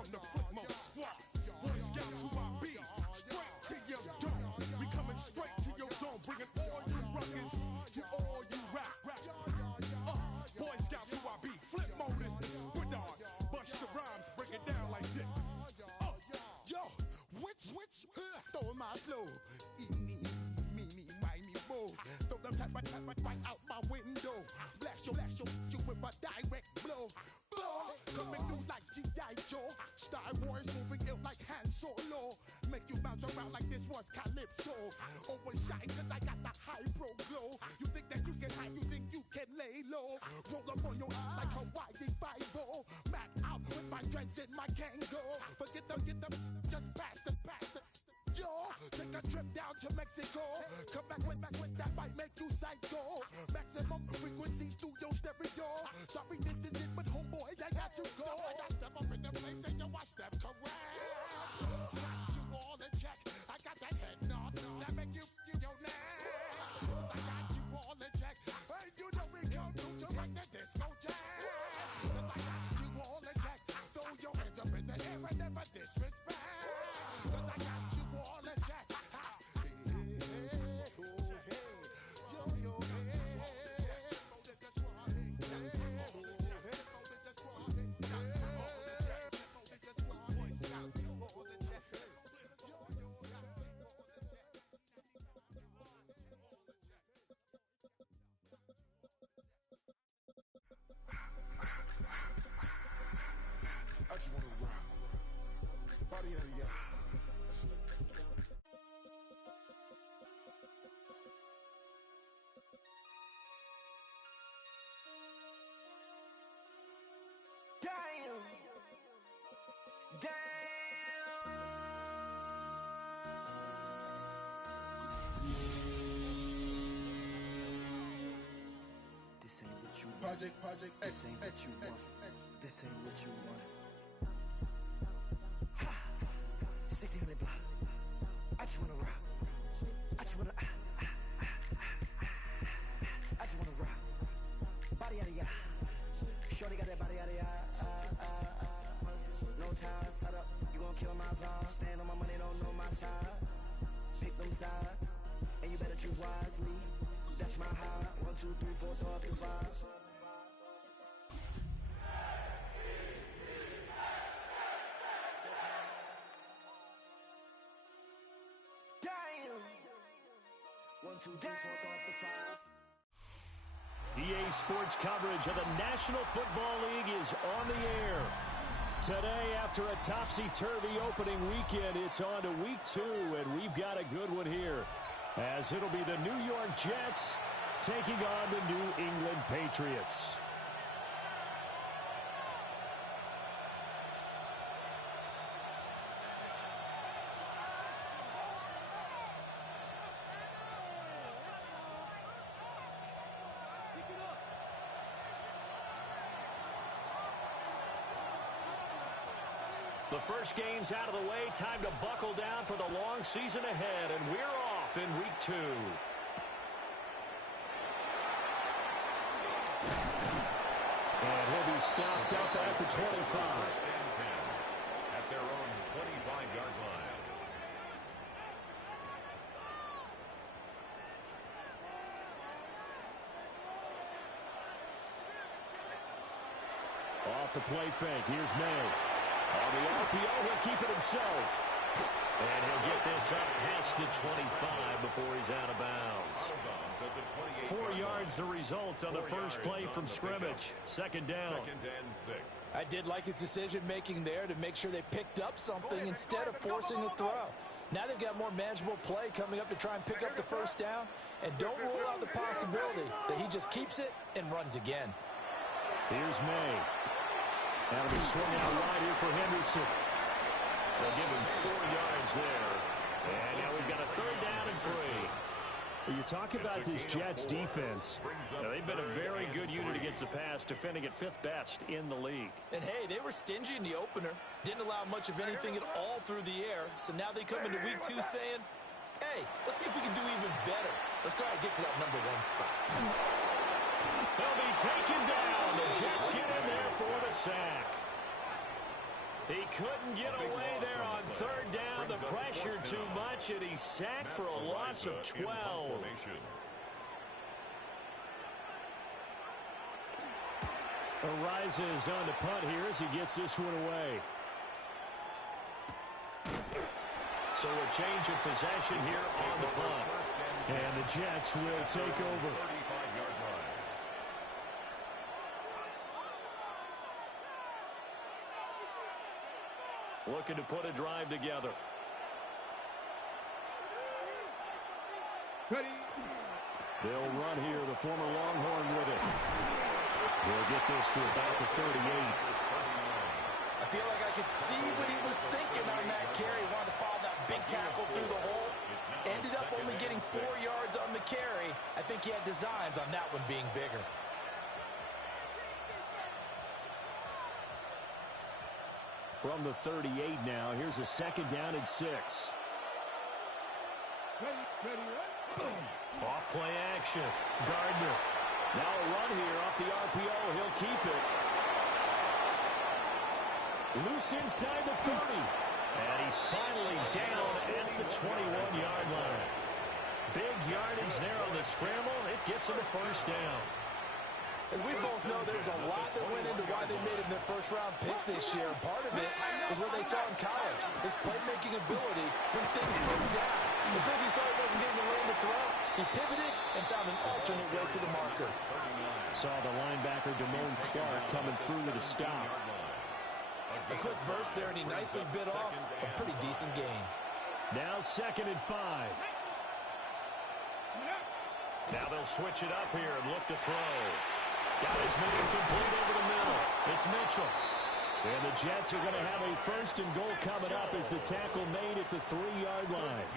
from the footmost squad. Boy Scouts who I be, straight to your dome. We coming straight to your dome, bringing all you ruckus to all you rap. Boy Scouts who I be, flip mode is the squid on. Bust the rhymes, break it down like this. Yo, which, throw my flow. Me, why me, bo. Throw them type right out my window. Blast you with a direct blow. Coming through like G.I. Joe. Star Wars moving ill like Han Solo. Make you bounce around like this was Calypso. Overshine cause I got the high pro glow. You think that you can hide, you think you can lay low. Roll up on your eye like Hawaii 5-0. Mac out with my dreads in my Kango. Forget them, just pass the. Yo, take a trip down to Mexico. Come back with that might make you psycho. Maximum frequencies through your stereo. Sorry, this is it, but homeboy, I got to go. I step up in the place and yo, I step correct. Got you all in check. I got that head nod that make you your neck. I got you all in check. And you know we come through to like the discotheque. I got you all in check. Throw your hands up in the air and never disrespect. Cause I got you all in check. I just wanna rock. Body out of y'all. This ain't what you want. Project This ain't what you want. This ain't what you want. Ha! 1600 block. I just wanna rock. I just wanna I just wanna rock. Body out of ya. Shorty got that body out of ya. No time, set up. You gon' kill my vibe. Stand on my money, don't know my size. Pick them sides, and you better choose wisely. That's my high. 1, 2, 3, 4, throw up the 5. Damn. 1, 2, 3, 4, throw up the 5. EA Sports coverage of the National Football League is on the air. Today, after a topsy-turvy opening weekend, it's on to week 2, and we've got a good one here, as it'll be the New York Jets taking on the New England Patriots. The first game's out of the way. Time to buckle down for the long season ahead, and we're off in week 2. And he'll be stopped up at the 25. First and 10 at their own 25-yard line. Off the play fake. Here's May. On the RPO, he'll keep it himself. And he'll get this up past the 25 before he's out of bounds. 4 yards the result on the first play from scrimmage. Second down. 2nd and 6. I did like his decision-making there to make sure they picked up something instead of forcing the throw. Now they've got more manageable play coming up to try and pick up the first down. And don't rule out the possibility that he just keeps it and runs again. Here's May. That'll be swung out wide here for Henderson. They'll give him 4 yards there. And now we've got a 3rd down and 3. Well, you talk about this Jets defense. Now, they've been a very good unit against the pass, defending at 5th best in the league. And, hey, they were stingy in the opener. Didn't allow much of anything at all through the air. So now they come into week 2 saying, hey, let's see if we can do even better. Let's go ahead and get to that number 1 spot. They'll be taken down. The Jets get in there for the sack. He couldn't get away there on third down. The pressure too much, and he's sacked for a loss of 12. Arises on the punt here as he gets this one away. So a change of possession here on the punt. And the Jets will take over. Looking to put a drive together. They'll run here, the former Longhorn with it. We'll get this to about the 38. I feel like I could see what he was thinking on that carry. Wanted to follow that big tackle through the hole. Ended up only getting 4 yards on the carry. I think he had designs on that one being bigger. From the 38 now, here's a second down and 6. Off play action. Gardner. Now a run here off the RPO. He'll keep it. Loose inside the 30. And he's finally down at the 21-yard line. Big yardage there on the scramble. It gets him a first down. As we both know, there's a lot that went into why they made him their first-round pick this year. Part of it was what they saw in college, his playmaking ability when things broke down. As soon as he saw he wasn't getting the lane to throw, he pivoted and found an alternate way to the marker. Saw the linebacker, Damone Clark, coming through with a stop. A quick burst there, and he nicely bit off a pretty decent gain. Now 2nd and 5. Now they'll switch it up here and look to throw. Got his man complete over the middle. It's Mitchell. And the Jets are going to have a 1st and goal coming up as the tackle made at the 3-yard line.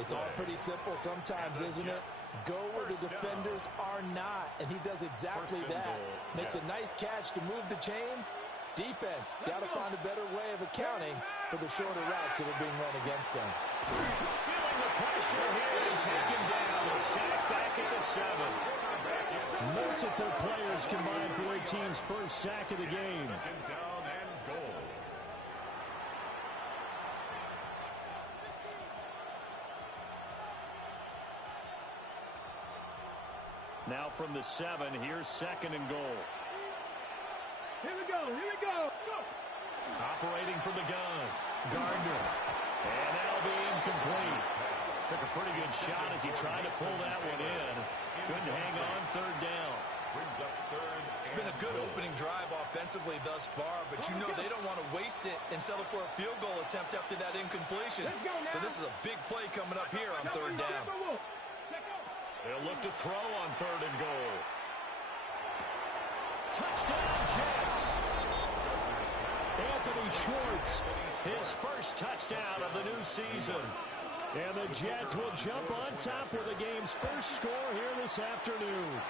It's all pretty simple sometimes, isn't it? Go where the defenders are not, and he does exactly that. Makes a nice catch to move the chains. Defense, got to find a better way of accounting for the shorter routes that are being run against them. Feeling the pressure here and taken down. A sack back at the 7. Multiple players combined for their team's first sack of the game. Second down and goal. Now from the 7, here's 2nd and goal. Here we go. Go. Operating from the gun. Gardner. And that'll be incomplete. Took a pretty good shot as he tried to pull that one in. Couldn't hang on 3rd down. Brings up 3rd. It's been a good opening drive offensively thus far, but you know they don't want to waste it and settle for a field goal attempt after that incompletion. So this is a big play coming up here on 3rd down. They'll look to throw on 3rd and goal. Touchdown, Jets. Anthony Schwartz, his first touchdown of the new season. And the Jets will jump on top with the game's first score here this afternoon.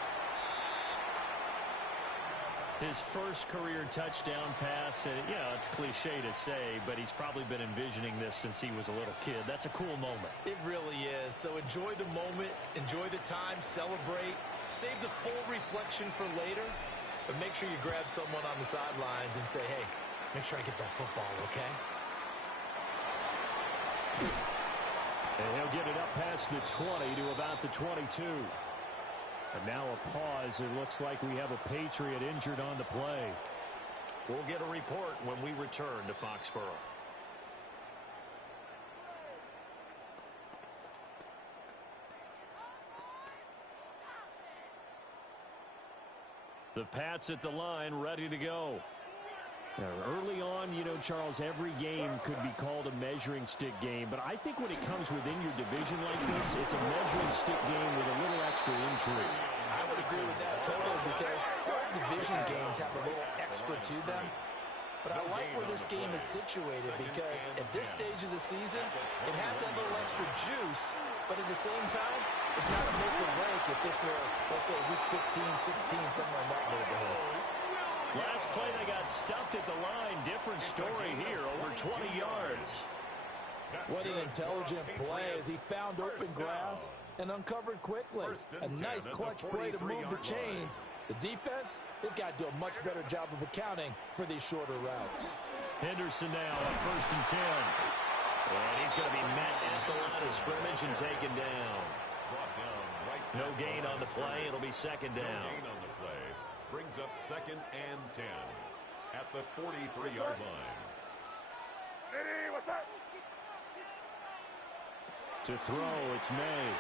His first career touchdown pass, and you know, it's cliche to say, but he's probably been envisioning this since he was a little kid. That's a cool moment. It really is. So enjoy the moment, enjoy the time, celebrate, save the full reflection for later, but make sure you grab someone on the sidelines and say, hey, make sure I get that football, okay? And he'll get it up past the 20 to about the 22. And now a pause. It looks like we have a Patriot injured on the play. We'll get a report when we return to Foxborough. The Pats at the line, ready to go. Now, early on, you know, Charles, every game could be called a measuring stick game. But I think when it comes within your division like this, it's a measuring stick game with a little extra intrigue. I would agree with that totally because all division games have a little extra to them. But I like where this game is situated because at this stage of the season, it has that little extra juice. But at the same time, it's not a make or break if this were, let's say, week 15, 16, somewhere in that neighborhood. Last play, they got stuffed at the line. Different story here, over 20 yards. What an intelligent play as he found open grass and uncovered quickly. A nice clutch play to move the chains The defense, they've got to do a much better job of accounting for these shorter routes. Henderson now on 1st and 10. And he's going to be met at the line of scrimmage and taken down. No gain on the play. It'll be 2nd down. No gain on the play. Brings up 2nd and 10 at the 43-yard line. To throw, it's May.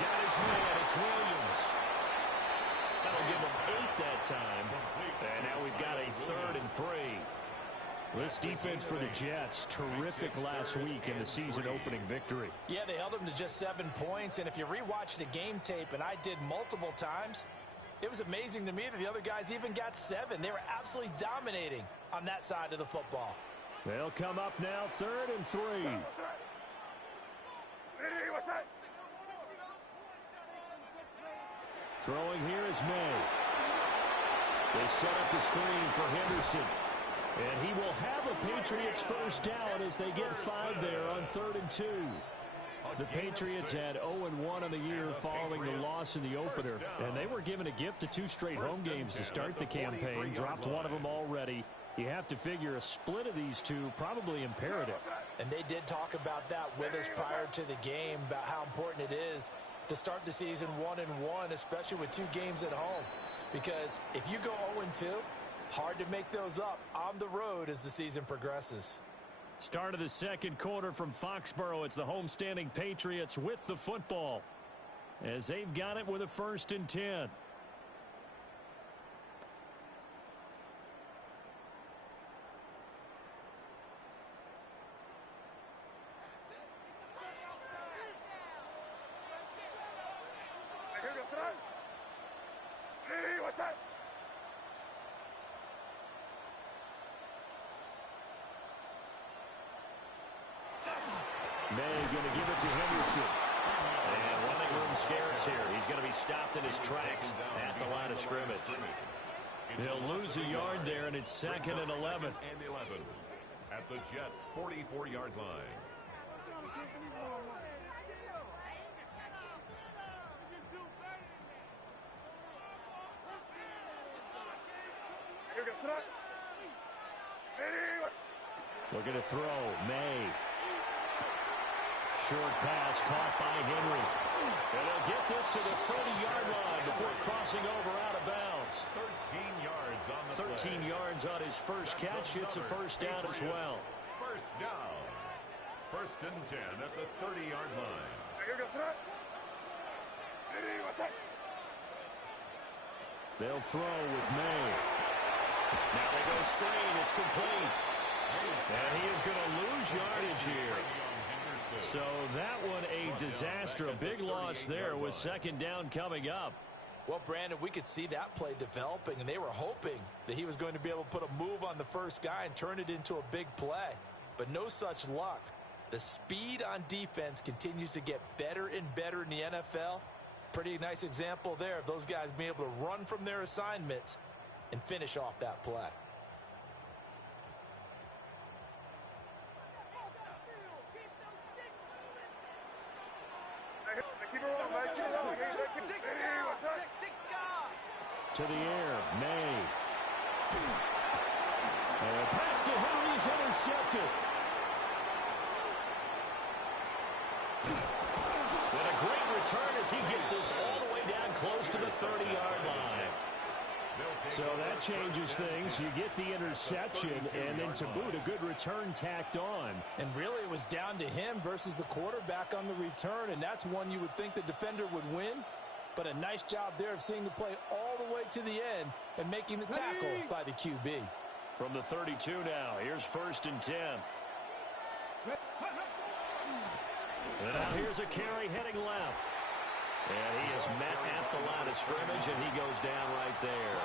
Got his man, it's Williams. That'll give him 8 that time. And now we've got a 3rd and 3. This defense for the Jets, terrific last week in the season-opening victory. Yeah, they held them to just 7 points, and if you rewatch the game tape, and I did multiple times, it was amazing to me that the other guys even got 7. They were absolutely dominating on that side of the football. They'll come up now, 3rd and 3. Throwing here is May. They set up the screen for Henderson. And he will have a Patriots 1st down as they get 5 there on 3rd and 2. The Patriots had 0-1 on the year following the loss in the opener. And they were given a gift of 2 straight home games to start the campaign. Dropped one of them already. You have to figure a split of these two probably imperative. And they did talk about that with us prior to the game, about how important it is to start the season 1-1, especially with 2 games at home. Because if you go 0-2, hard to make those up on the road as the season progresses. Start of the 2nd quarter from Foxborough. It's the homestanding Patriots with the football as they've got it with a 1st and 10. May going to give it to Henderson. And running room scarce here. He's going to be stopped in his tracks at the line of scrimmage. He'll lose a yard there, and it's 2nd and 11. At the Jets' 44-yard line. Looking to throw. May. Short pass caught by Henry. And he'll get this to the 30-yard line before crossing over out of bounds. 13 yards on the 13 play. yards on his first catch. It's a 1st down as well. 1st down. 1st and 10 at the 30-yard line. They'll throw with May. Now they go screen. It's complete. And he is going to lose yardage here. So that one a disaster. A big loss there with 2nd down coming up. Well, Brandon, we could see that play developing, and they were hoping that he was going to be able to put a move on the first guy and turn it into a big play. But no such luck. The speed on defense continues to get better and better in the NFL. Pretty nice example there of those guys being able to run from their assignments and finish off that play. To the air, May. And pass to Henry is intercepted. And a great return as he gets this all the way down close to the 30-yard line. So that changes things. You get the interception, and then to boot, a good return tacked on. And really, it was down to him versus the quarterback on the return, and that's one you would think the defender would win. But a nice job there of seeing the play all the way to the end and making the tackle by the QB. From the 32 now, here's 1st and 10. And now here's a carry heading left. And he is met at the line of scrimmage, and he goes down right there.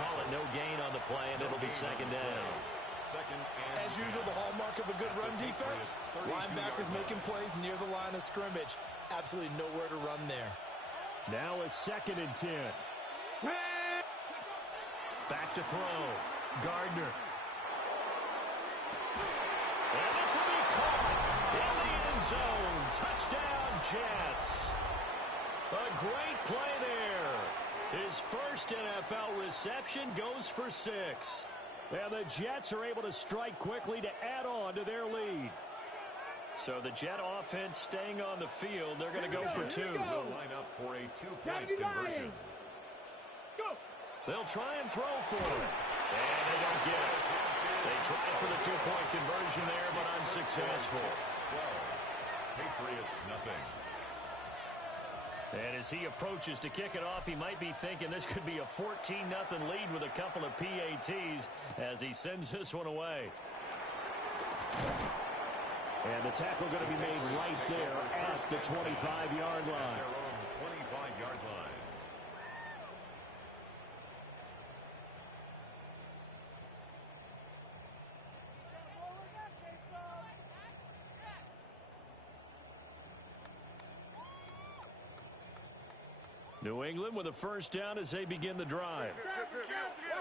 Call it no gain on the play, and it'll be 2nd down. As usual, the hallmark of a good run defense, linebackers making plays near the line of scrimmage. Absolutely nowhere to run there. Now a 2nd and 10. Back to throw. Gardner. And this will be caught in the end zone. Touchdown, Jets. A great play there. His first NFL reception goes for 6. And the Jets are able to strike quickly to add on to their lead. So the Jet offense staying on the field. They're going to go for 2. They'll line up for a 2-point conversion. They'll try and throw for it. And they don't get it. They tried for the 2-point conversion there, but unsuccessful. 12. Patriots, nothing. And as he approaches to kick it off, he might be thinking this could be a 14-0 lead with a couple of PATs as he sends this one away. And the tackle going to be made right there at the 25-yard line. Their own 25-yard line. New England with a first down as they begin the drive.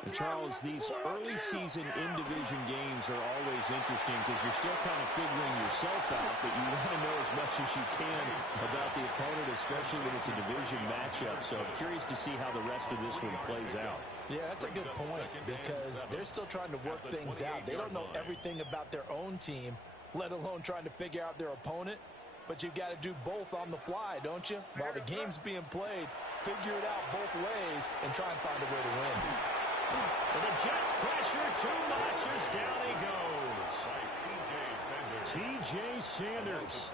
And Charles, these early season in-division games are always interesting because you're still kind of figuring yourself out, but you want to know as much as you can about the opponent, especially when it's a division matchup. So I'm curious to see how the rest of this one plays out. Yeah, that's a good point because they're still trying to work things out. They don't know everything about their own team, let alone trying to figure out their opponent. But you've got to do both on the fly, don't you? While the game's being played, figure it out both ways and try and find a way to win. And the Jets pressure too much as down he goes. T.J. Sanders.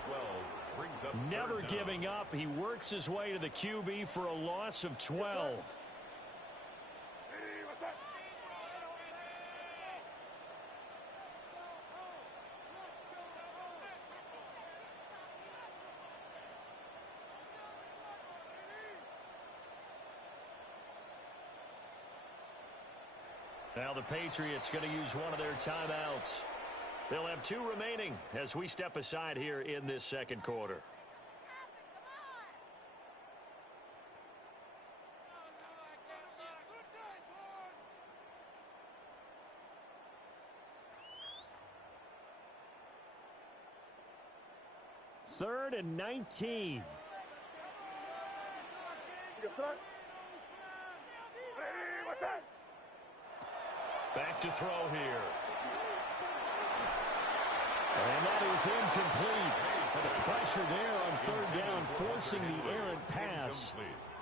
Never giving up. He works his way to the QB for a loss of 12. Now the Patriots going to use one of their timeouts. They'll have 2 remaining as we step aside here in this second quarter. Third and 19. Back to throw here. And that is incomplete. The pressure there on third down, forcing the errant pass.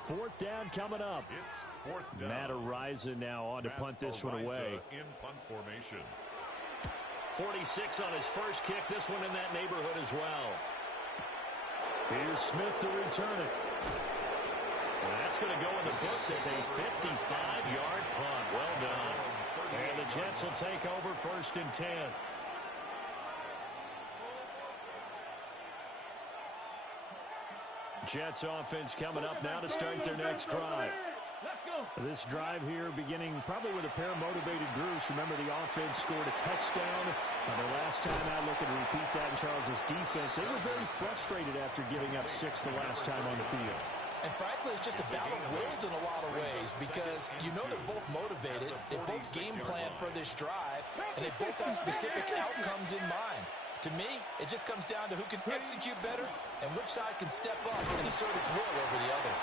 Fourth down coming up. It's fourth down. Matt Araiza now on to punt this one away. In punt formation. 46 on his first kick. This one in that neighborhood as well. Here's Smith to return it. And that's going to go in the books as a 55-yard punt. Well done. And the Jets will take over first and 10. Jets offense coming up now to start their next drive. This drive here beginning probably with a pair of motivated groups. Remember, the offense scored a touchdown. The last time out, looking to repeat that in Charles's defense. They were very frustrated after giving up 6 the last time on the field. And frankly, it's just a battle of wills in a lot of ways because you know they're both motivated, they both game plan for this drive, and they both have specific outcomes in mind. To me, it just comes down to who can execute better and which side can step up and assert its will over the other.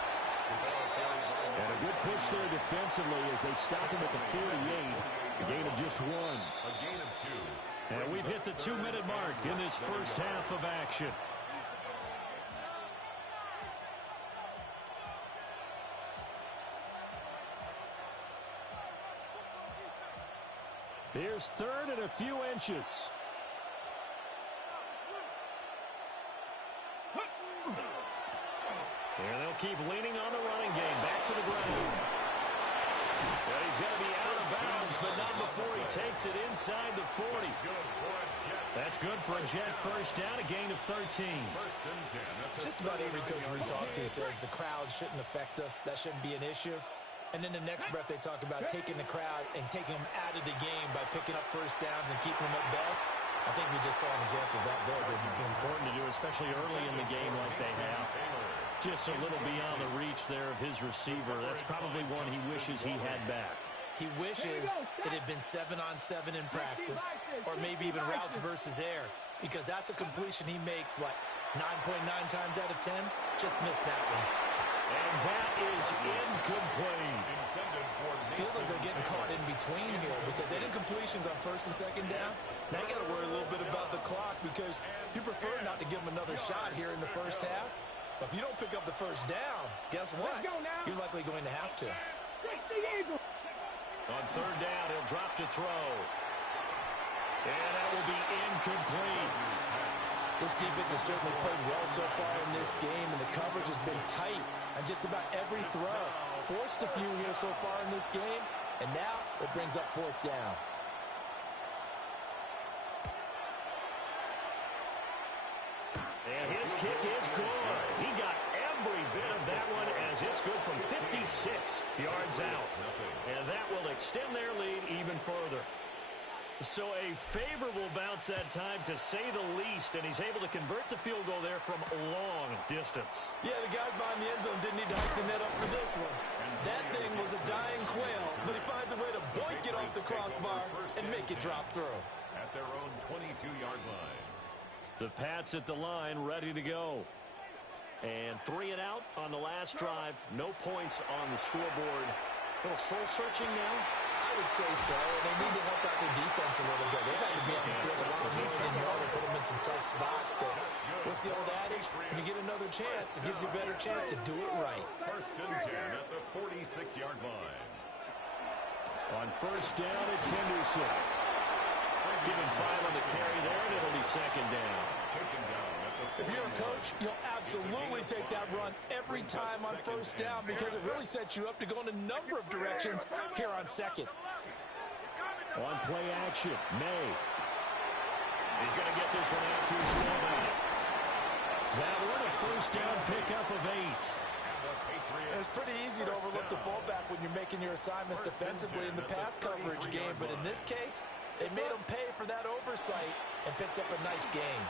And a good push there defensively as they stop him at the 48. A gain of just 1. A gain of 2. And we've hit the 2-minute mark in this first half of action. Here's third and a few inches. And they'll keep leaning on the running game. Back to the ground. Well, he's going to be out of bounds, but not before he takes it inside the 40. That's good for a Jet first down, a gain of 13. Just about every coach we talk to says the crowd shouldn't affect us. That shouldn't be an issue. And then the next breath they talk about taking the crowd and taking them out of the game by picking up first downs and keeping them at bay. I think we just saw an example of that there, didn't we? Important to do, especially early in the game like they have. Just a little beyond the reach there of his receiver. That's probably one he wishes he had back. He wishes it had been 7-on-7 in practice, or maybe even routes versus air, because that's a completion he makes, 9.9 times out of 10? Just missed that one. And that is incomplete. Feels like they're getting caught in between here because they didn't completions on first and second down. Now you got to worry a little bit about the clock because you prefer not to give them another shot here in the first half. But if you don't pick up the first down, guess what? You're likely going to have to. On third down, he'll drop to throw. And that will be incomplete. This defense has certainly played well so far in this game, and the coverage has been tight on just about every throw. Forced a few here so far in this game, and now it brings up fourth down. And his kick is good. He got every bit of that one as it's good from 56 yards out. And that will extend their lead even further. So a favorable bounce that time, to say the least, and he's able to convert the field goal there from a long distance. Yeah, the guys behind the end zone didn't need to hike the net up for this one. That thing was a dying quail, but he finds a way to boink it off the crossbar and make it drop through. At their own 22-yard line. The Pats at the line, ready to go. And 3 and out on the last drive. No points on the scoreboard. A little soul-searching now. I would say so, and they need to help out their defense a little bit. They've had to be on the field a lot more than normal, put them in some tough spots. But what's the old adage? When you get another chance, it gives you a better chance to do it right. First and 10 at the 46-yard line. On first down, it's Henderson. Give him 5 on the carry there, and it'll be second down. If you're a coach, you'll absolutely take that run every time on first down because it really sets you up to go in a number of directions here on second. On play action, May. He's going to get this one out to his fullback. That one, a first down pickup of 8. It's pretty easy to overlook the fullback when you're making your assignments defensively in the pass coverage game, but in this case, they made him pay for that oversight and picks up a nice gain.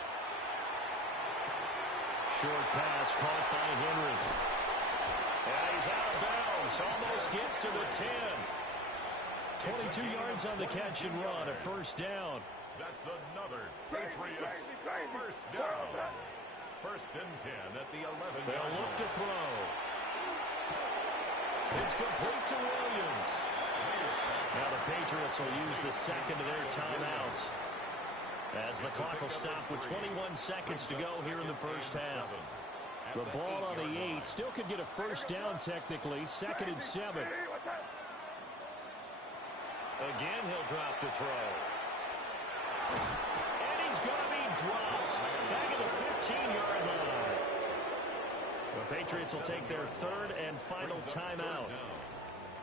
Short pass caught by Henry. And he's out of bounds. Almost gets to the 10. 22 yards on the catch and run. A first down. That's another Patriots first down. First and 10 at the 11. They'll look to throw. It's complete to Williams. Now the Patriots will use the second of their timeouts as the clock will stop with 21 seconds to go here in the first half. The ball on the 8 still could get a first down technically. Second and 7. Again, he'll drop to throw. And he's going to be dropped back at the 15-yard line. The Patriots will take their third and final timeout.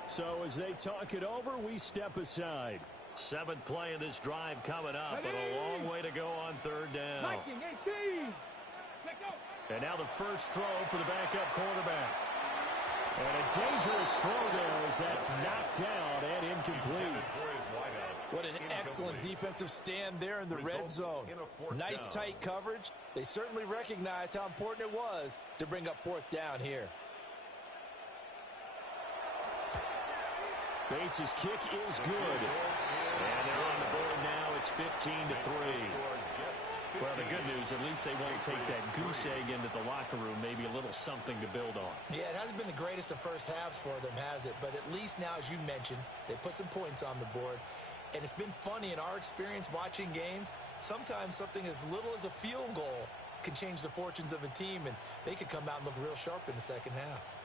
So as they talk it over, we step aside. 7th play of this drive coming up, but a long way to go on third down. And now the first throw for the backup quarterback. And a dangerous throw there as that's knocked down and incomplete. What an excellent defensive stand there in the red zone. Nice tight coverage. They certainly recognized how important it was to bring up fourth down here. Bates' kick is good. And they're on the board now. It's 15-3. Well, the good news, at least they won't take that goose egg into the locker room. Maybe a little something to build on. Yeah, it hasn't been the greatest of first halves for them, has it? But at least now, as you mentioned, they put some points on the board. And it's been funny in our experience watching games. Sometimes something as little as a field goal can change the fortunes of a team, and they could come out and look real sharp in the second half.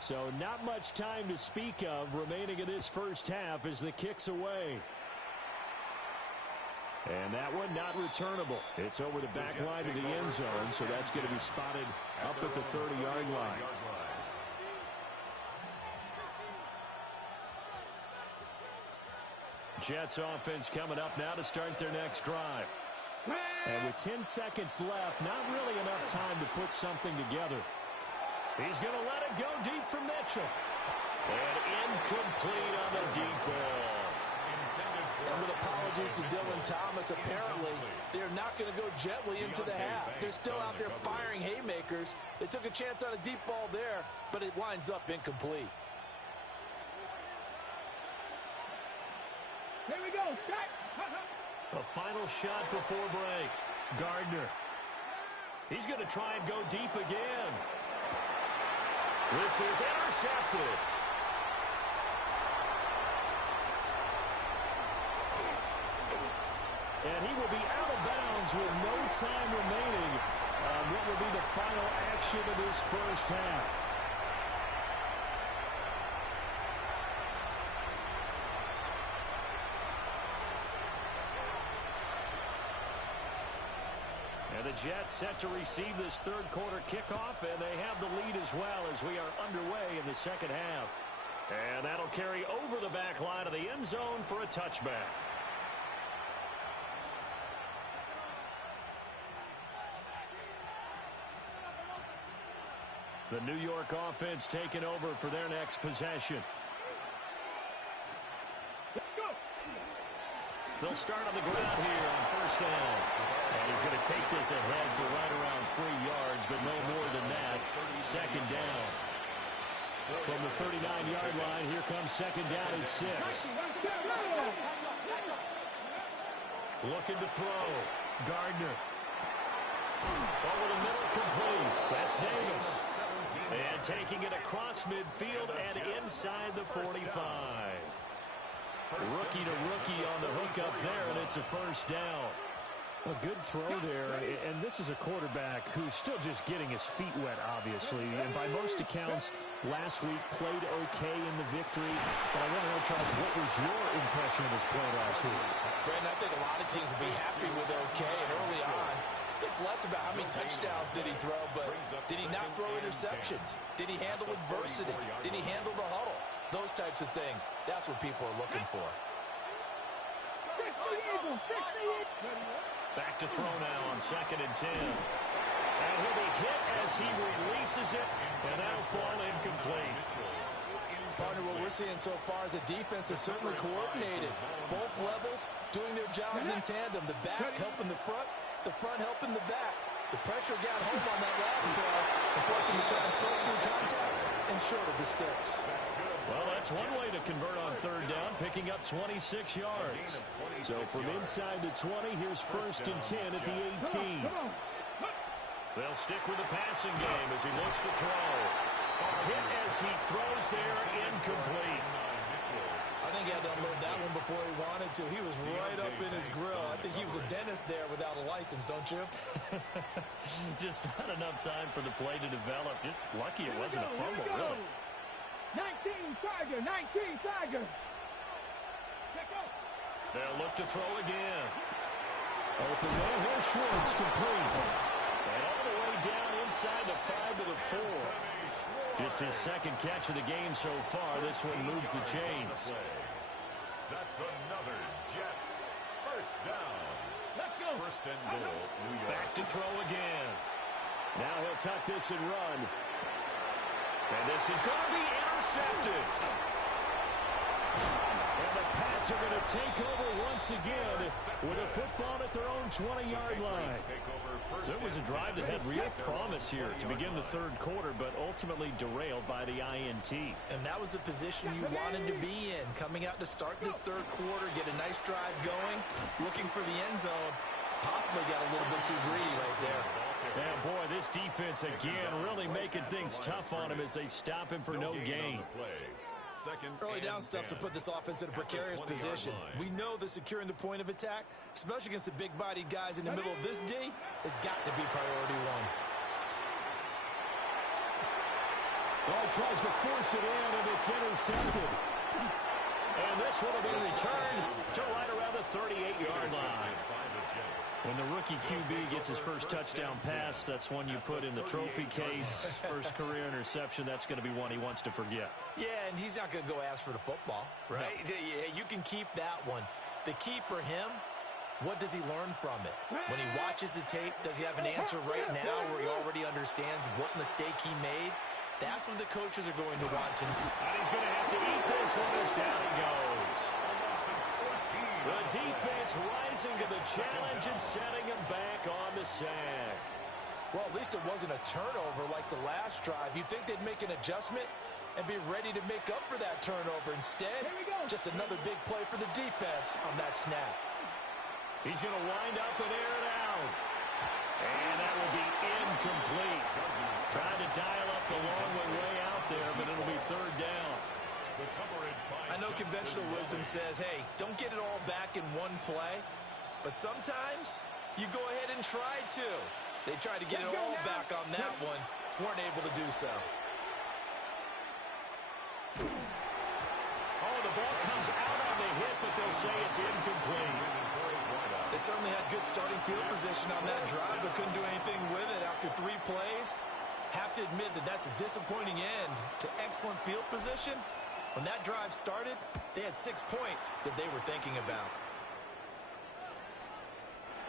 So not much time to speak of remaining in this first half as the kick's away. And that one not returnable. It's over the back line of the end zone, so that's going to be spotted up at the 30-yard line. Jets offense coming up now to start their next drive. And with 10 seconds left, not really enough time to put something together. He's going to let it go deep for Mitchell. And incomplete on the deep ball. And with apologies to Dylan Thomas, apparently they're not going to go gently into the half. They're still out there firing haymakers. They took a chance on a deep ball there, but it winds up incomplete. A final shot before break. Gardner. He's going to try and go deep again. This is intercepted. And he will be out of bounds with no time remaining on what will be the final action of this first half. And the Jets set to receive this third quarter kickoff, and they have the lead as well as we are underway in the second half. And that'll carry over the back line of the end zone for a touchback. The New York offense taking over for their next possession. They'll start on the ground here on first down. And he's going to take this ahead for right around 3 yards, but no more than that. Second down. From the 39-yard line, here comes second down and 6. Looking to throw. Gardner. Over the middle, complete. That's Davis. And taking it across midfield and inside the 45. Rookie to rookie on the hook up there, and it's a first down. A good throw there, and this is a quarterback who's still just getting his feet wet, obviously. And by most accounts, last week played okay in the victory. But I want to know, Charles, what was your impression of his play last week? Brandon, I think a lot of teams will be happy with okay, and early on, it's less about how many touchdowns did he throw, but did he not throw interceptions? Did he handle adversity? Did he handle the huddle? Those types of things, that's what people are looking for. Back to throw now on 2nd and 10. And he'll be hit as he releases it, and that'll fall incomplete. Partner, what we're seeing so far is the defense is certainly coordinated. Both levels doing their jobs in tandem. The back helping the front helping the back. The pressure got home on that last play, forcing him to try and throw through contact and short of the sticks. Well, that's one way to convert on third down, picking up 26 yards. So from inside the 20, here's 1st and 10 at the 18. They'll stick with the passing game as he looks to throw. Hit as he throws there, incomplete. I think he had to unload that one before he wanted to. He was right up in his grill. I think he was a dentist there without a license, don't you? Just not enough time for the play to develop. Just lucky it wasn't a fumble, really. 19 Tiger, 19 Tiger. They'll look to throw again. Open there, here's Schwartz, complete. And all the way down inside the 5 to the 4. Just his second catch of the game so far. This one moves the chains. That's another Jets first down. Let's go. First and goal, New York. Back to throw again. Now he'll tuck this and run. And this is going to be intercepted. And the Pats are going to take over once again with a football at their own 20-yard line. So it was a drive that had real promise here to begin the third quarter, but ultimately derailed by the INT. And that was the position you wanted to be in. Coming out to start this third quarter, get a nice drive going, looking for the end zone. Possibly got a little bit too greedy right there. And boy, this defense again really making things tough on him as they stop him for no gain. Early down stuff to put this offense in a precarious position. We know that securing the point of attack, especially against the big-bodied guys in the middle of this D, has got to be priority one. Well, tries to force it in, and it's intercepted. And this one will be returned to right around the 38-yard line. When the rookie QB gets his first touchdown pass, that's one you put in the trophy case. First career interception, that's going to be one he wants to forget. Yeah, and he's not going to go ask for the football, right? No. Yeah, you can keep that one. The key for him, what does he learn from it? When he watches the tape, does he have an answer right now where he already understands what mistake he made? That's what the coaches are going to want to know. And he's going to have to eat this one as down he goes. The defense rising to the challenge and setting him back on the sack. Well, at least it wasn't a turnover like the last drive. You'd think they'd make an adjustment and be ready to make up for that turnover. Instead, Just another big play for the defense on that snap. He's going to wind up and air it out. And that will be incomplete. Trying to dial up the long way out there, but it'll be third down. I know conventional wisdom says, hey, don't get it all back in one play. But sometimes you go ahead and try to. They tried to get it all back on that one. Weren't able to do so. Oh, the ball comes out on the hit, but they'll say it's incomplete. They certainly had good starting field position on that drive, but couldn't do anything with it after 3 plays. Have to admit that that's a disappointing end to excellent field position. When that drive started, they had 6 points that they were thinking about.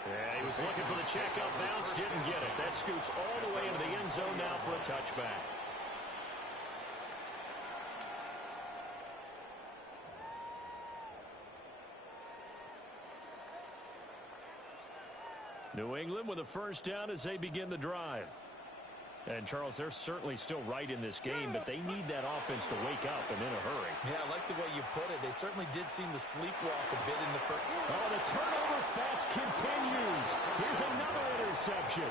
Yeah, he was looking for the checkout bounce, didn't get it. That scoots all the way into the end zone now for a touchback. New England with a first down as they begin the drive. And, Charles, they're certainly still right in this game, but they need that offense to wake up and in a hurry. Yeah, I like the way you put it. They certainly did seem to sleepwalk a bit in the first. Oh, the turnover fest continues. Here's another interception.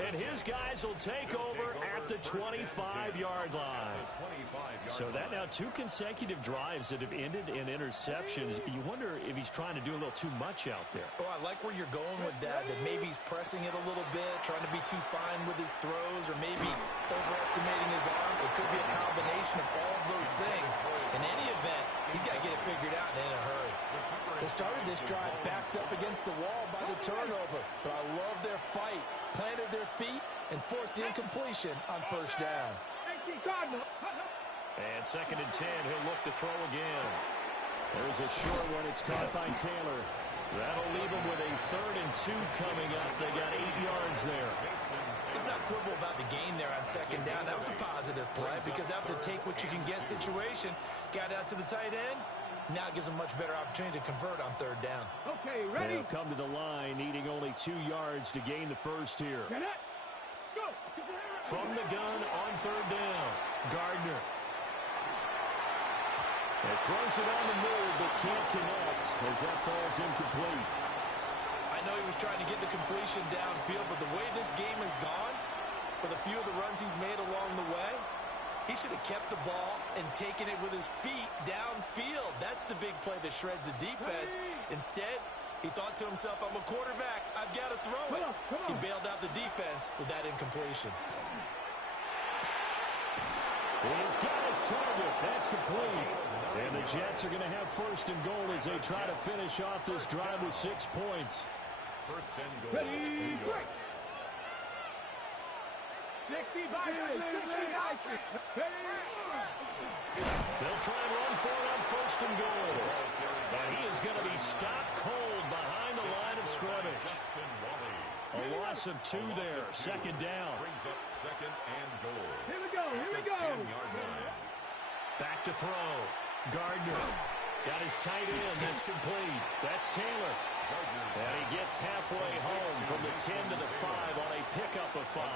And his guys will take over at the 25-yard line. So that now 2 consecutive drives that have ended in interceptions. You wonder if he's trying to do a little too much out there. Oh, I like where you're going with that maybe he's pressing it a little bit, trying to be too fine with his throws, or maybe overestimating his arm. It could be a combination of all of those things. In any event, he's got to get it figured out and in a hurry. They started this drive backed up against the wall by the turnover, but I love their fight. Planted their feet and forced the incompletion on first down. And 2nd and 10, he'll look to throw again. There's a short one. It's caught by Taylor. That'll leave them with a 3rd and 2 coming up. They got 8 yards there. Let's not quibble about the gain there on 2nd down. That was a positive play because that was a take-what-you-can-get situation. Got out to the tight end. Now it gives them much better opportunity to convert on 3rd down. Okay, ready? They'll come to the line, needing only 2 yards to gain the first here. Get it. Go. From the gun on 3rd down, Gardner. He throws it on the move, but can't connect as that falls incomplete. I know he was trying to get the completion downfield, but the way this game has gone, with a few of the runs he's made along the way, he should have kept the ball and taken it with his feet downfield. That's the big play that shreds the defense. Instead, he thought to himself, I'm a quarterback. I've got to throw it. He bailed out the defense with that incompletion. He's got his target. That's complete. And the Jets are going to have 1st and goal as they try to finish off this drive with 6 points. 1st and goal. Ready, break. 65. They'll try and run for it on 1st and goal. And he is going to be stopped cold behind the line of scrimmage. A loss of 2 there. 2nd down. Brings up 2nd and goal. Here we go. Here we go. 10-yard line. Back to throw. Gardner got his tight end. That's complete. That's Taylor. And he gets halfway home from the 10 to the 5 on a pickup of 5.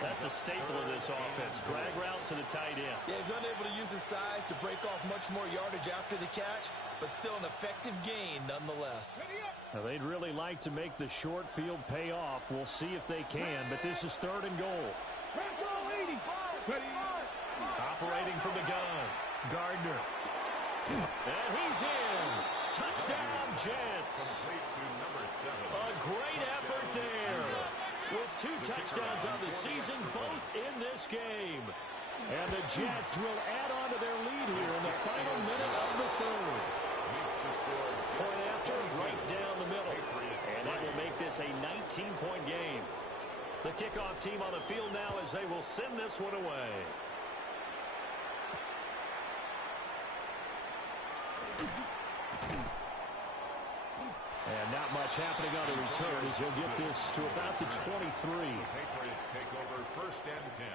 That's a staple of this offense. Drag route to the tight end. Yeah, he was unable to use his size to break off much more yardage after the catch, but still an effective gain nonetheless. Now, they'd really like to make the short field pay off. We'll see if they can, but this is 3rd and goal. Operating from the gun, Gardner. And he's in. Touchdown, Jets. A great effort there. With 2 touchdowns on the season, both in this game. And the Jets will add on to their lead here in the final minute of the 3rd. Point after, right down the middle. And that will make this a 19-point game. The kickoff team on the field now as they will send this one away. And not much happening on the return as he'll get this to about the 23. The Patriots take over 1st and 10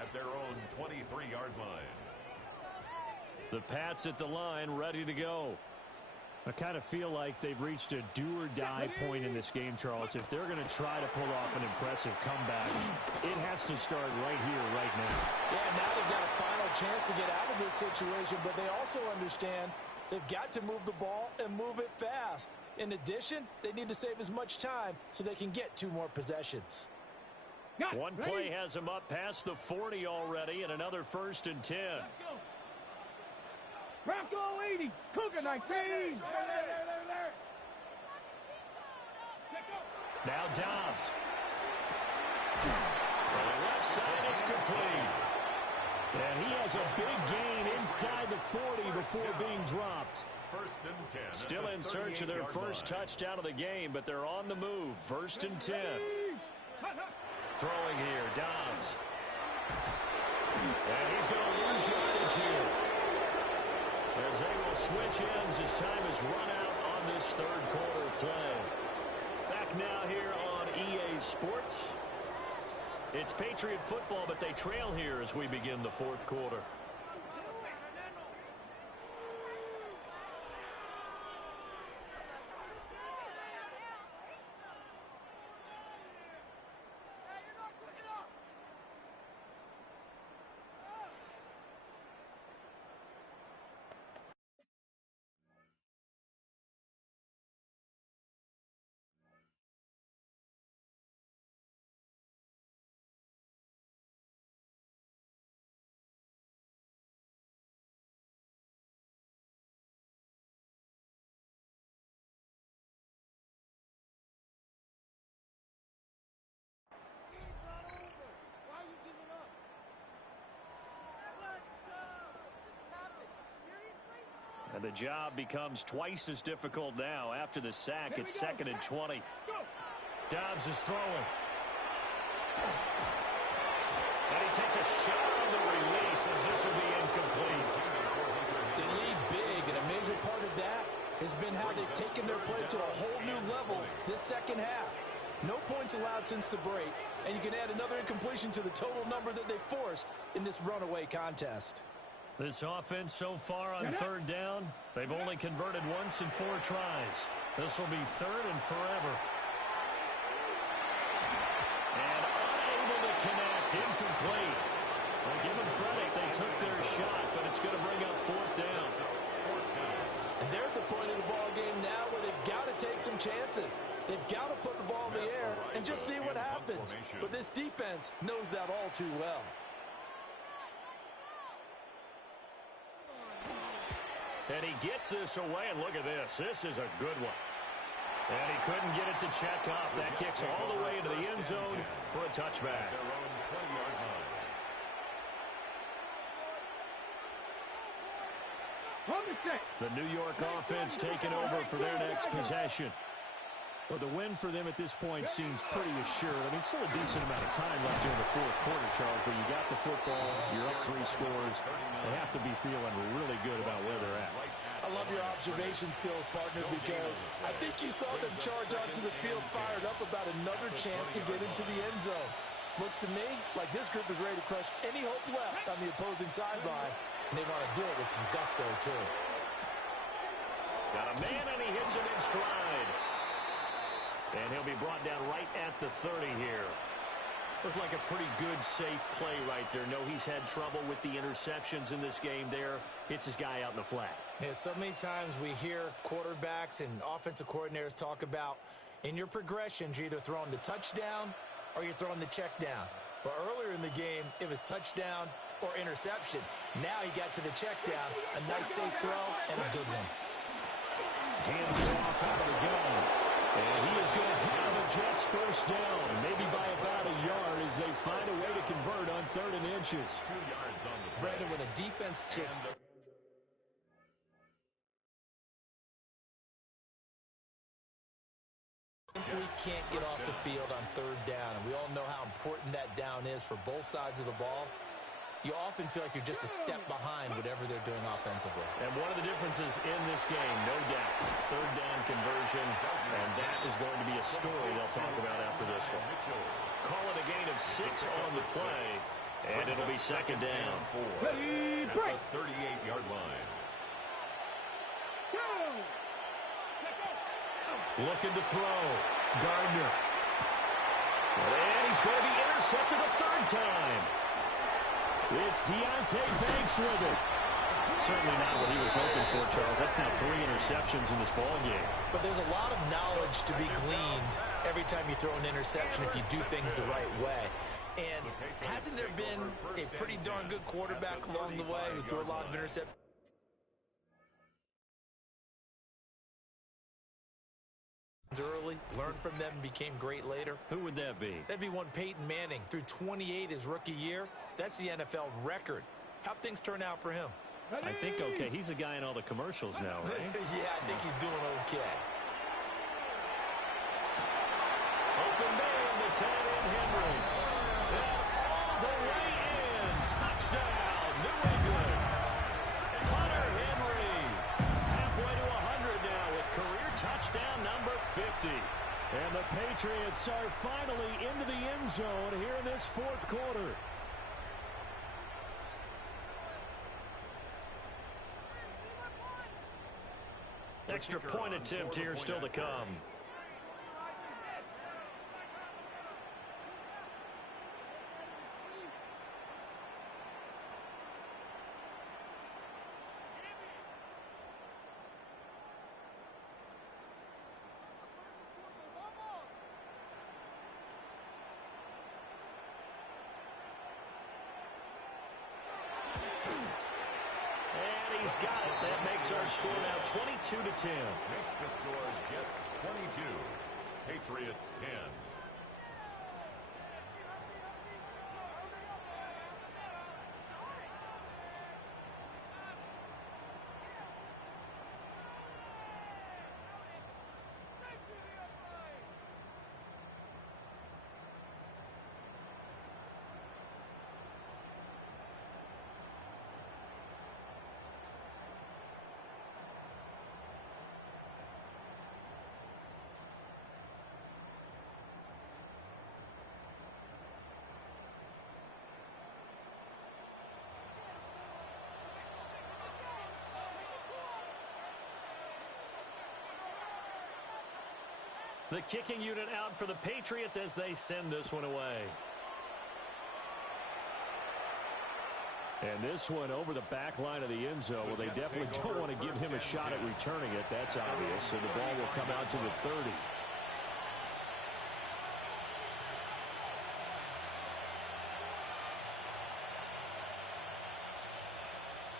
at their own 23-yard line. The Pats at the line, ready to go. I kind of feel like they've reached a do-or-die point in this game, Charles. If they're going to try to pull off an impressive comeback, it has to start right here, right now. Yeah, now they've got a final chance to get out of this situation, but they also understand they've got to move the ball and move it fast. In addition, they need to save as much time so they can get 2 more possessions. One play has them up past the 40 already, and another 1st and 10. Bronco 80, Cougar 19. Now Dobbs. From the left side, it's complete. And he has a big gain inside the 40 before being dropped. 1st and 10. Still in search of their first touchdown of the game, but they're on the move. 1st and 10. Throwing here, Dobbs. And he's going to lose yardage here, as they will switch ends as time is run out on this 3rd quarter of play. Back now here on EA Sports. It's Patriot football, but they trail here as we begin the 4th quarter. And the job becomes twice as difficult now. After the sack, it's 2nd and 20. Dobbs is throwing. And he takes a shot on the release as this will be incomplete. They lead big, and a major part of that has been how they've taken their play to a whole new level this 2nd half. No points allowed since the break, and you can add another incompletion to the total number that they forced in this runaway contest. This offense so far on 3rd down, they've only converted once in 4 tries. This will be 3rd and forever. And unable to connect, incomplete. Well, give them credit, they took their shot, but it's going to bring up 4th down. And they're at the point of the ball game now where they've got to take some chances. They've got to put the ball in the air and just see what happens. But this defense knows that all too well. And he gets this away, and look at this. This is a good one. And he couldn't get it to check up. That kicks all the way into the end zone for a touchback. The New York offense taking over for their next possession. Well, the win for them at this point seems pretty assured. I mean, still a decent amount of time left in the 4th quarter, Charles, but you got the football, you're up 3 scores. They have to be feeling really good about where they're at. I love your observation skills, partner, because I think you saw them charge onto the field fired up about another chance to get into the end zone. Looks to me like this group is ready to crush any hope left on the opposing sideline, and they want to do it with some gusto, too. Got a man, and he hits him in stride. And he'll be brought down right at the 30 here. Looked like a pretty good, safe play right there. No, he's had trouble with the interceptions in this game there. Hits his guy out in the flat. Yeah, so many times we hear quarterbacks and offensive coordinators talk about in your progressions, you're either throwing the touchdown or you're throwing the check down. But earlier in the game, it was touchdown or interception. Now he got to the check down, a nice safe throw, and a good one. Hands it off out of the gun. And he is going to have the Jets first down, maybe by about a yard as they find a way to convert on 3rd and inches. 2 yards on the play. Brandon, when a defense just simply can't get off the field on third down, and we all know how important that down is for both sides of the ball. You often feel like you're just a step behind whatever they're doing offensively. And one of the differences in this game, no doubt, third down conversion, and that is going to be a story they'll talk about after this one. Call it a gain of 6 on the play, and it'll be second down. At the 38-yard line. Looking to throw. Gardner. And he's going to be intercepted a third time. It's Deontay Banks with it. Certainly not what he was hoping for, Charles. That's now 3 interceptions in this ballgame. But there's a lot of knowledge to be gleaned every time you throw an interception if you do things the right way. And hasn't there been a pretty darn good quarterback along the way who threw a lot of interceptions? Early, learned from them, and became great later. Who would that be? That'd be one Peyton Manning. Through 28 his rookie year. That's the NFL record. How'd things turn out for him? I think okay. He's a guy in all the commercials now, right? Yeah, I think he's doing okay. Open man, the tight end Henry. All the way in. Touchdown, New England. Hunter Henry. Halfway to 100 now with career touchdown number 50. And the Patriots are finally into the end zone here in this fourth quarter. Extra point attempt here still to come. He's got it. That makes our score now 22-10. Makes the score Jets 22, Patriots 10. The kicking unit out for the Patriots as they send this one away. And this one over the back line of the end zone. Well, they definitely don't want to give him a shot at returning it. That's obvious. So the ball will come out to the 30.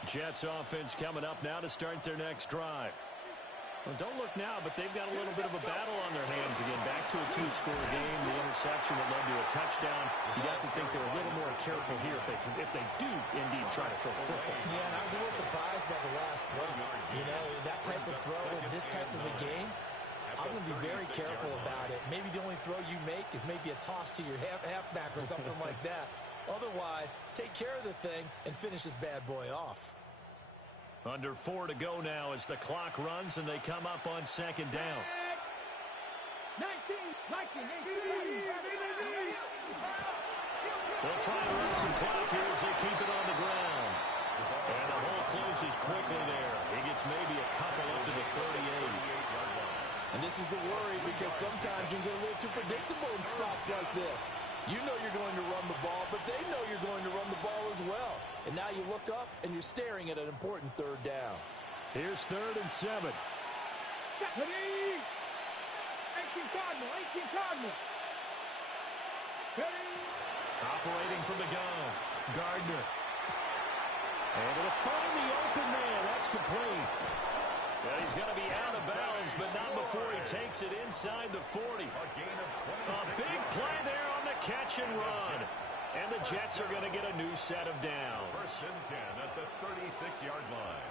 Jets offense coming up now to start their next drive. Well, don't look now, but they've got a little bit of a battle on their hands again. Back to a 2-score game. The interception that led to a touchdown. You'd have to think they're a little more careful here if they do indeed try to throw the football. Yeah, and I was a little surprised by the last throw. You know, that type of throw in this type of a game, I'm going to be very careful about it. Maybe the only throw you make is maybe a toss to your halfback or something like that. Otherwise, take care of the thing and finish this bad boy off. Under 4 to go now as the clock runs and they come up on second down. 19, 18. They'll try to run some clock here as they keep it on the ground. And the hole closes quickly there. He gets maybe a couple up to the 38. And this is the worry because sometimes you can get a little too predictable in spots like this. You know you're going to run the ball, but they know you're going to run the ball as well. And now you look up, and you're staring at an important third down. Here's 3rd and 7. 18 Cardinal. Operating from the gun. Gardner. Able to find the open man. That's complete. Well, he's going to be out of bounds, but not before he takes it inside the 40. A big play there on the catch and run. And the Jets are going to get a new set of downs. 1st and 10 at the 36-yard line.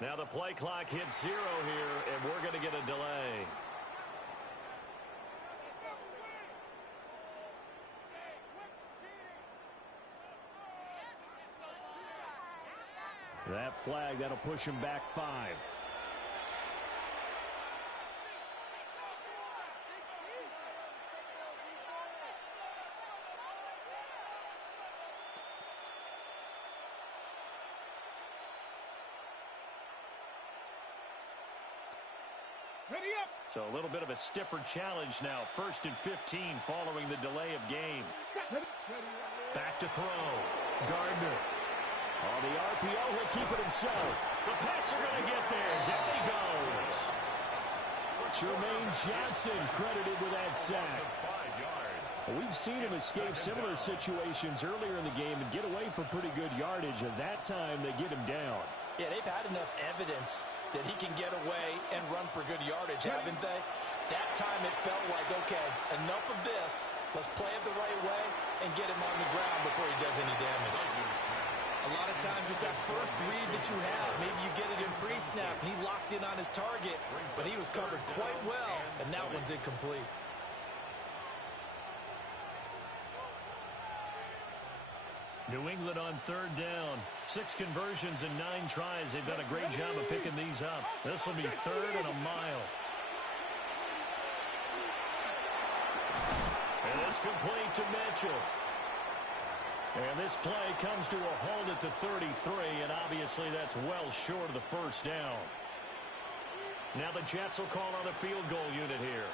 Now the play clock hits 0 here, and we're going to get a delay. That flag, that'll push him back 5. Ready up. So a little bit of a stiffer challenge now. 1st and 15 following the delay of game. Back to throw. Gardner. On the RPO, he'll keep it himself. The Pats are going to get there. Down he goes. Jermaine Johnson credited with that sack. We've seen him escape similar situations earlier in the game and get away for pretty good yardage. And that time, they get him down. Yeah, they've had enough evidence that he can get away and run for good yardage, haven't they? That time it felt like, okay, enough of this. Let's play it the right way and get him on the ground before he does any damage. A lot of times it's that first read that you have. Maybe you get it in pre-snap, and he locked in on his target, but he was covered quite well, and that one's incomplete. New England on 3rd down. 6 conversions and 9 tries. They've done a great job of picking these up. This will be 3rd and a mile. And it's complete to Mitchell. And this play comes to a halt at the 33, and obviously that's well short of the 1st down. Now the Jets will call on a field goal unit here.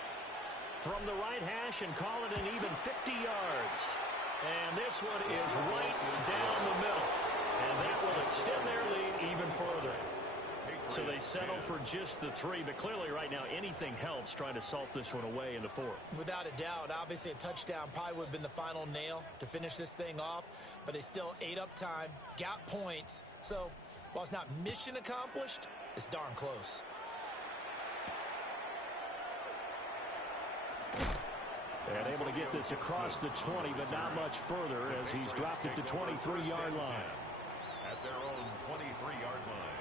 From the right hash and call it an even 50 yards. And this one is right down the middle. And that will extend their lead even further. So they settle for just the 3, but clearly right now anything helps trying to salt this one away in the 4th. Without a doubt, obviously a touchdown probably would have been the final nail to finish this thing off, but they still ate up time, got points. So while it's not mission accomplished, it's darn close. And able to get this across the 20, but not much further as he's dropped it to 23-yard line. At their own 23-yard line.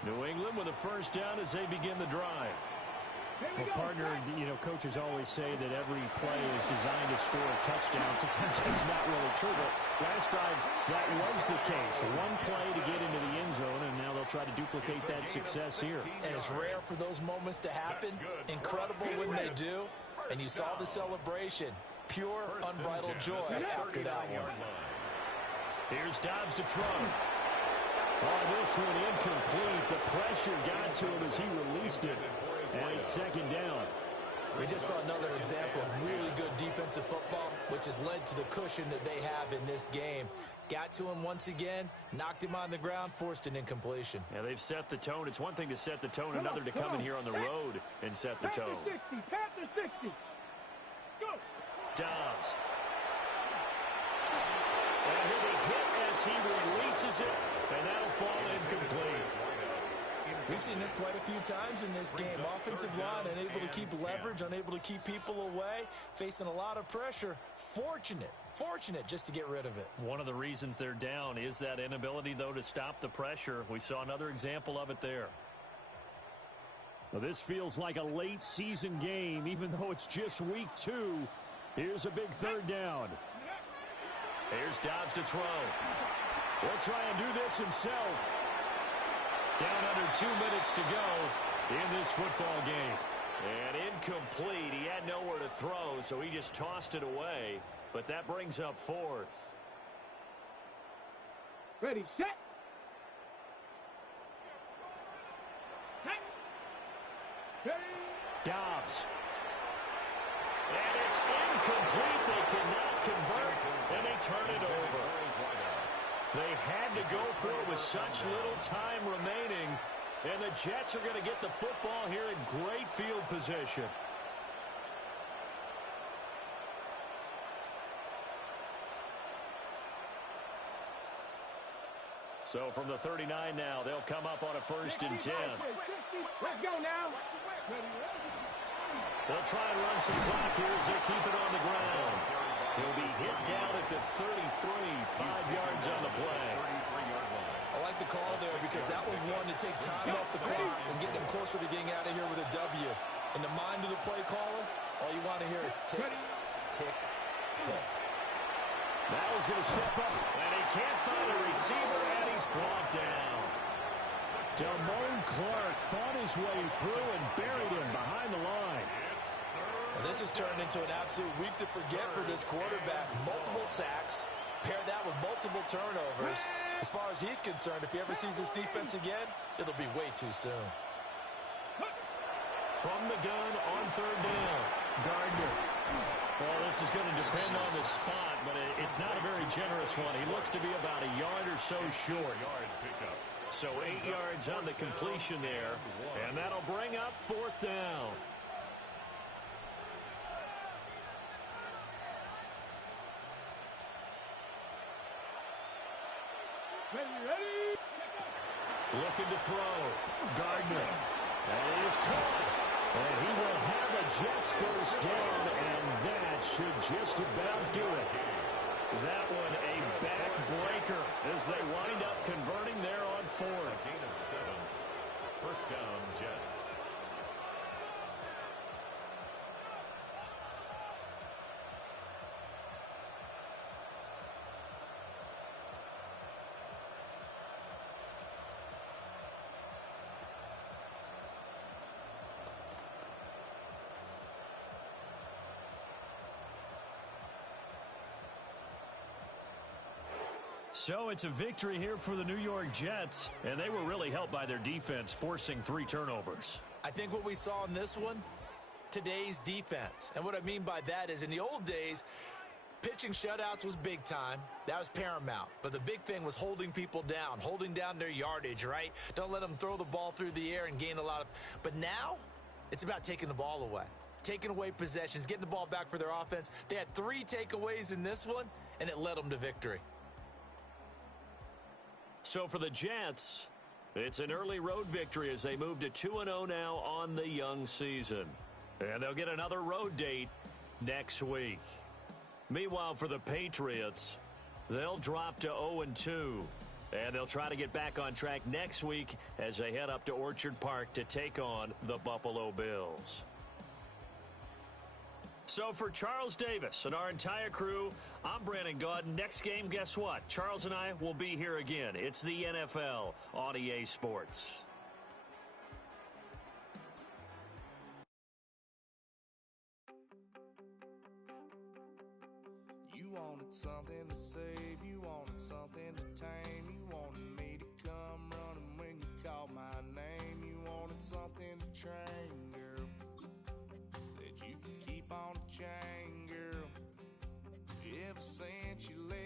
New England with a 1st down as they begin the drive. Well, partner, you know, coaches always say that every play is designed to score a touchdown. Sometimes it's not really true, but last drive, that was the case. One play to get into the end zone, and now they'll try to duplicate that success here. And it's rare for those moments to happen. Incredible when they do. And you saw the celebration. Pure, unbridled joy after that one. Here's Dobbs to throw. Oh, this one incomplete. The pressure got to him as he released it. And it's 2nd down. We just saw another example of really good defensive football, which has led to the cushion that they have in this game. Got to him once again, knocked him on the ground, forced an incompletion. Yeah, they've set the tone. It's one thing to set the tone, another to come in here on the road and set the tone. Panther 60. Go. Dobbs. And he'll be hit as he releases it, and that'll fall incomplete. We've seen this quite a few times in this game. Offensive line unable to keep leverage, unable to keep people away, facing a lot of pressure. Fortunate just to get rid of it. One of the reasons they're down is that inability, though, to stop the pressure. We saw another example of it there. Well, this feels like a late season game, even though it's just week 2. Here's a big 3rd down. Here's Dobbs to throw. He'll try and do this himself. Down under 2 minutes to go in this football game. And incomplete. He had nowhere to throw, so he just tossed it away. But that brings up 4th. Ready, set. Dobbs. And it's incomplete. They cannot convert, and they turn it over. They had to go for it with such little time remaining, and the Jets are going to get the football here in great field position. So from the 39 now, they'll come up on a 1st and 10. Let's go now. They'll try and run some clock here as they keep it on the ground. He'll be hit down at the 33, 5 yards on the play. I like the call there because that was one to take time off the clock and get them closer to getting out of here with a W. In the mind of the play caller, all you want to hear is tick, tick, tick. Now he's going to step up, and he can't find a receiver, and he's brought down. Damone Clark fought his way through and buried him behind the line. And this has turned into an absolute week to forget for this quarterback. Multiple sacks, pair that with multiple turnovers. As far as he's concerned, if he ever sees this defense again, it'll be way too soon. From the gun on third down, Gardner. Well, this is going to depend on the spot, but it's not a very generous one. He looks to be about a yard or so short. So 8 yards on the completion there, and that'll bring up fourth down. Ready. Looking to throw. Gardner. And he is caught. And he will have a Jets first down, and that should just about do it. That one a backbreaker as they wind up converting there on fourth. A gain of 7. First down, Jets. So it's a victory here for the New York Jets, and they were really helped by their defense, forcing 3 turnovers. I think what we saw in this one, today's defense. And what I mean by that is in the old days, pitching shutouts was big time. That was paramount. But the big thing was holding people down, holding down their yardage, right? Don't let them throw the ball through the air and gain a lot of... But now, it's about taking the ball away. Taking away possessions, getting the ball back for their offense. They had 3 takeaways in this one, and it led them to victory. So for the Jets, it's an early road victory as they move to 2-0 now on the young season. And they'll get another road date next week. Meanwhile, for the Patriots, they'll drop to 0-2. And they'll try to get back on track next week as they head up to Orchard Park to take on the Buffalo Bills. So for Charles Davis and our entire crew, I'm Brandon Gaudin. Next game, guess what? Charles and I will be here again. It's the NFL on EA Sports. You wanted something to save, you wanted something to tame, you wanted me to come running when you called my name, you wanted something to train, girl, that you could keep on the chain, girl. Ever since you left